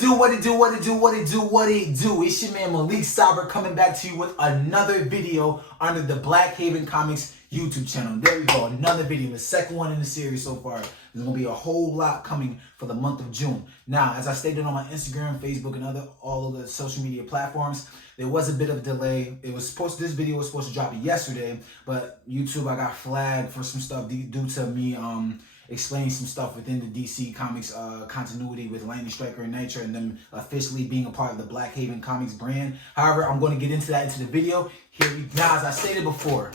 do, what it do, what it do, what it do, what it do. It's your man Malik Saber coming back to you with another video under the Black Haven Comics YouTube channel. There we go, another video, the second one in the series so far. There's gonna be a whole lot coming for the month of June. Now, as I stated on my Instagram, Facebook, and all of the social media platforms, there was a bit of a delay. This video was supposed to drop yesterday, but YouTube, I got flagged for some stuff due to me explaining some stuff within the DC Comics continuity with Lightning Striker and Nitro, and them officially being a part of the Black Haven Comics brand. However, I'm going to get into that into the video. Here we go. As I stated before,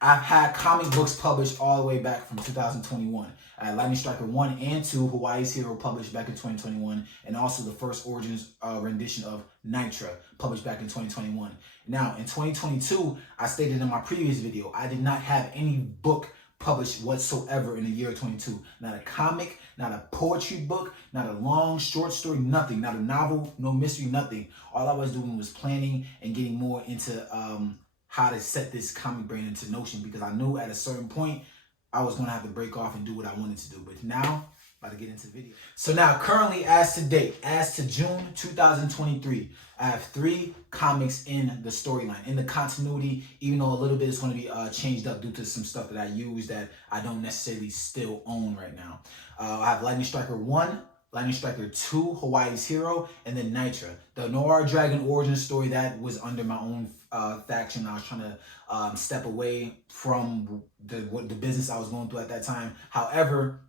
I've had comic books published all the way back from 2021. I had Lightning Striker 1 and 2, Hawaii's Hero, published back in 2021, and also the first Origins rendition of Nitra, published back in 2021. Now, in 2022, I stated in my previous video, I did not have any book published whatsoever in the year 22. Not a comic, not a poetry book, not a long short story, nothing. Not a novel, no mystery, nothing. All I was doing was planning and getting more into how to set this comic brand into motion, because I knew at a certain point I was going to have to break off and do what I wanted to do. But now, about to get into the video. So now, currently, as to date, as to June 2023, I have 3 comics in the storyline, in the continuity, even though a little bit is going to be changed up due to some stuff that I use that I don't necessarily still own right now. I have Lightning Striker 1, Lightning Striker 2, Hawaii's Hero, and then Nitra. The Noir Dragon origin story, that was under my own faction. I was trying to step away from the business I was going through at that time. However,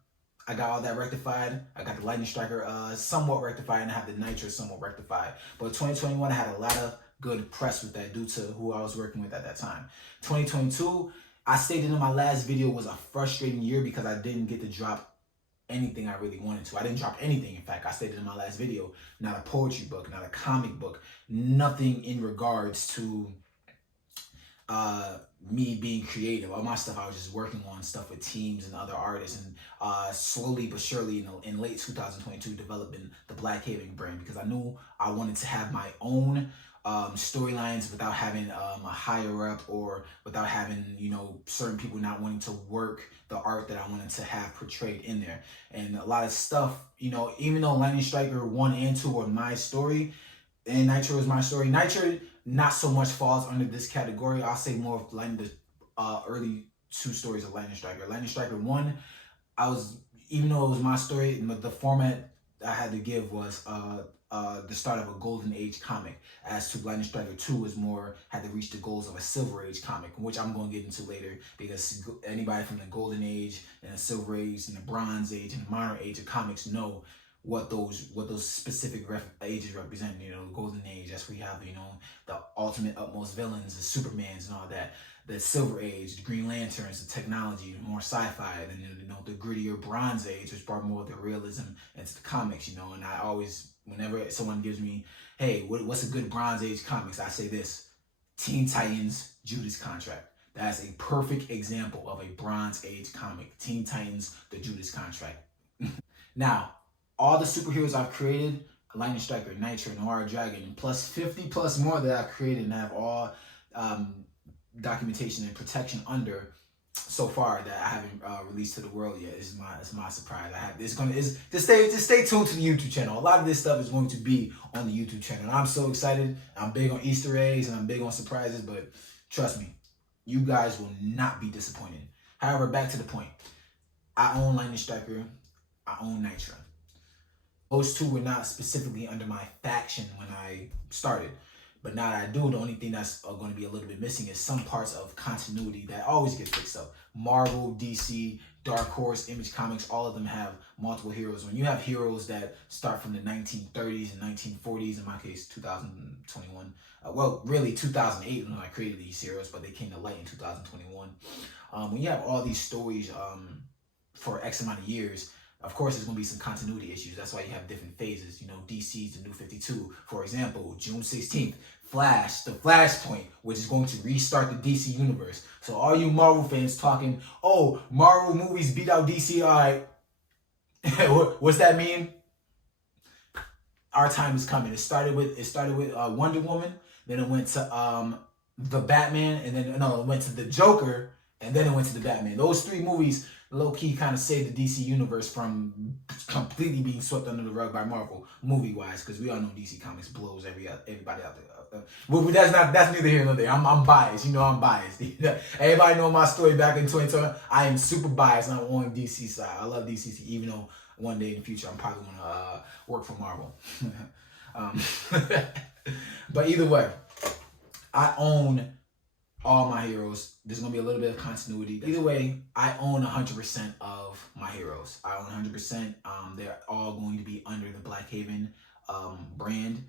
I got all that rectified. I got the Lightning Striker somewhat rectified, and I have the Nitra somewhat rectified. But 2021, I had a lot of good press with that due to who I was working with at that time. 2022, I stated in my last video, was a frustrating year because I didn't get to drop anything I really wanted to. I didn't drop anything. In fact, I stated in my last video, not a poetry book, not a comic book, nothing in regards to me being creative. All my stuff, I was just working on stuff with teams and other artists, and slowly but surely in late 2022 developing the Black Haven brand, because I knew I wanted to have my own storylines without having a higher up, or without having, certain people not wanting to work the art that I wanted to have portrayed in there. And a lot of stuff, even though Lightning Striker 1 and 2 are my story, and Nitro is my story, Nitro not so much falls under this category. I'll say more of the early 2 stories of Lightning Striker. Lightning Striker 1, even though it was my story, the format I had to give was the start of a Golden Age comic. As to Lightning Striker 2 was more, had to reach the goals of a Silver Age comic, which I'm going to get into later, because anybody from the Golden Age and the Silver Age and the Bronze Age and the Modern Age of comics know what those specific ages represent. The Golden Age, that's where you have, the ultimate utmost villains, the Supermans and all that. The Silver Age, the Green Lanterns, the technology, more sci-fi, and the grittier Bronze Age, which brought more of the realism into the comics, and I always, whenever someone gives me, hey, what's a good Bronze Age comics, I say this: Teen Titans, Judas Contract. That's a perfect example of a Bronze Age comic. Teen Titans, the Judas Contract. Now, all the superheroes I've created, Lightning Striker, Nitro, Noir Dragon, plus 50 plus more that I've created and have all documentation and protection under so far that I haven't released to the world yet. It's my surprise. Just stay tuned to the YouTube channel. A lot of this stuff is going to be on the YouTube channel. I'm so excited. I'm big on Easter eggs and I'm big on surprises, but trust me, you guys will not be disappointed. However, back to the point. I own Lightning Striker. I own Nitro. Those 2 were not specifically under my faction when I started. But now that I do, the only thing that's going to be a little bit missing is some parts of continuity that always get fixed up. Marvel, DC, Dark Horse, Image Comics, all of them have multiple heroes. When you have heroes that start from the 1930s and 1940s, in my case, 2021, well, really 2008 when I created these heroes, but they came to light in 2021. When you have all these stories for X amount of years, of course, there's going to be some continuity issues. That's why you have different phases. DC's the New 52. For example, June 16th, Flash, the Flashpoint, which is going to restart the DC universe. So all you Marvel fans talking, oh, Marvel movies beat out DC, all right. What's that mean? Our time is coming. It started with Wonder Woman, then it went to the Batman, and then it went to the Joker, and then it went to the Batman. Those 3 movies, low-key kind of saved the DC universe from completely being swept under the rug by Marvel, movie-wise, because we all know DC Comics blows everybody out there. Well, that's neither here nor there. I'm biased. You know I'm biased. Everybody know my story back in 2020. I am super biased. I'm on DC side. I love DC, even though one day in the future I'm probably gonna work for Marvel. But either way, I own all my heroes. There's gonna be a little bit of continuity. Either way, I own 100% of my heroes. I own 100%. They're all going to be under the Black Haven brand.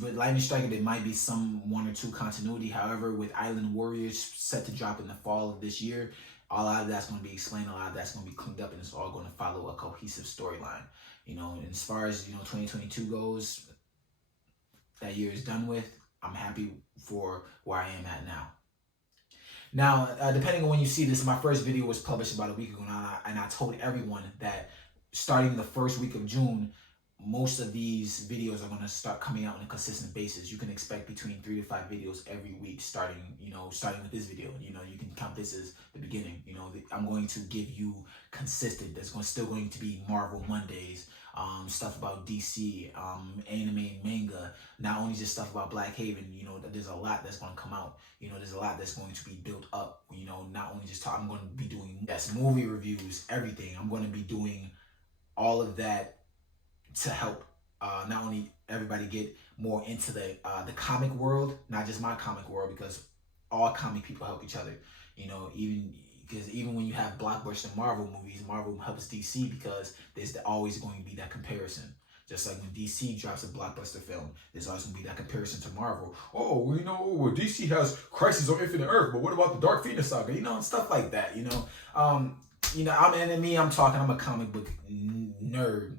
But Lightning Striker, there might be some one or two continuity. However, with Island Warriors set to drop in the fall of this year, a lot of that's going to be explained, a lot of that's going to be cleaned up, and it's all going to follow a cohesive storyline. You know, and as far as 2022 goes, that year is done with. I'm happy for where I am at now. Now, depending on when you see this, my first video was published about a week ago, and I told everyone that starting the first week of June, most of these videos are going to start coming out on a consistent basis. You can expect between 3 to 5 videos every week, starting with this video. You can count this as the beginning. I'm going to give you consistent. There's still going to be Marvel Mondays, stuff about DC, anime and manga, not only just stuff about Black Haven. There's a lot that's going to come out. There's a lot that's going to be built up. Not only just I'm going to be doing movie reviews, everything. I'm going to be doing all of that to help not only everybody get more into the comic world, not just my comic world, because all comic people help each other. Even when you have blockbuster Marvel movies, Marvel helps DC because there's always going to be that comparison. Just like when DC drops a blockbuster film, there's always going to be that comparison to Marvel. Oh, DC has Crisis on Infinite Earth, but what about the Dark Phoenix saga? And stuff like that. I'm a comic book nerd.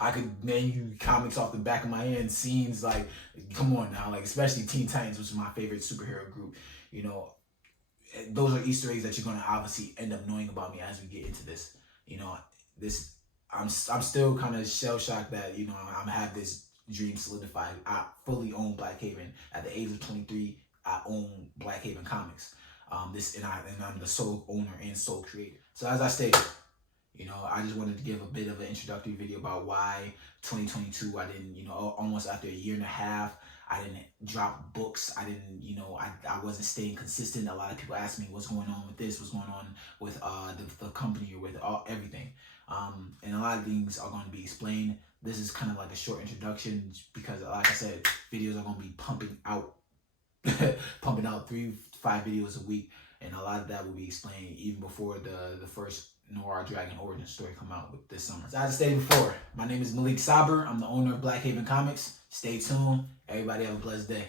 I could name you comics off the back of my hand, scenes like, come on now, like especially Teen Titans, which is my favorite superhero group. Those are Easter eggs that you're gonna obviously end up knowing about me as we get into this. I'm still kind of shell shocked that I'm have this dream solidified. I fully own Black Haven at the age of 23. I own Black Haven Comics. I'm the sole owner and sole creator. So as I stated, I just wanted to give a bit of an introductory video about why 2022 I didn't, almost after a year and a half, I didn't drop books. I didn't, I wasn't staying consistent. A lot of people ask me what's going on with this, what's going on with the company or with everything. And a lot of things are going to be explained. This is kind of like a short introduction because, like I said, videos are going to be pumping out 3 to 5 videos a week, and a lot of that will be explained even before the first Noir Dragon origin story come out with this summer. So as I stated before, my name is Malik Saber. I'm the owner of Black Haven Comics. Stay tuned. Everybody have a blessed day.